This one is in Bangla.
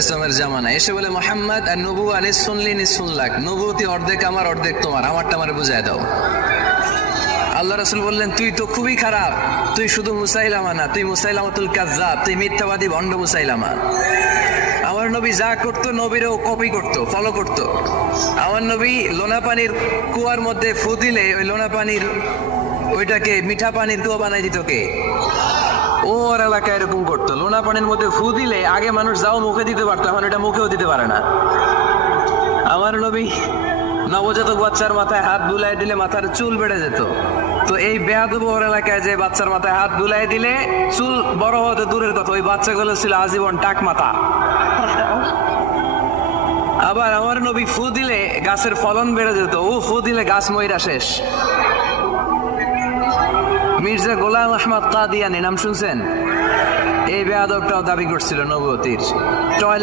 ইসলামের জামানা এসে বলে মোহাম্মদ আর নবুয়া নিসুনলি নিসুনলাক, নবুয়তি অর্ধেক আমার অর্ধেক তোমার, আমারটা আমারে বুঝায় দাও। আল্লাহ রাসূল বললেন, তুই তো খুবই খারাপ, তুই শুধু মুসাইলামা না, তুই মুসাইলামাতুল কাযযাব, তুই মিথ্যাবাদী ভণ্ড মুসাইলামা। আমার নবী যা করতো নবীরও কপি করতো, ফলো করতো। আমার নবী লোনা পানির কুয়ার মধ্যে ফু দিলে ওই লোনা পানির ওইটাকে মিঠা পানির কুয়া বানাই দিত কে? ওর এলাকায় এরকম করতো, লোনা পানির মধ্যে ফু দিলে আগে মানুষ যাও মুখে দিতে পারতো, এখন এটা মুখেও দিতে পারে না। আমার নবী নবজাতক বাচ্চার মাথায় হাত বুলাই দিলে মাথার চুল বেড়ে যেত। তো এই বেয়াদব ওর এলাকায় যে বাচ্চার মাথায় হাত বুলাই দিলে চুল বড় হতে দূরের কথা, ওই বাচ্চাগুলো ছিল আজীবন টাক মাথা। আবার আমার নবী ফু দিলে গাছের ফলন বেড়ে যেত, ও ফু দিলে গাছ মইরা শেষ। মির্জা গোলাম আহমদ কাদিয়ানী নাম শুনছেন? এই বেয়াদবটাও দাবি করছিল নবুয়তির। টয়লেট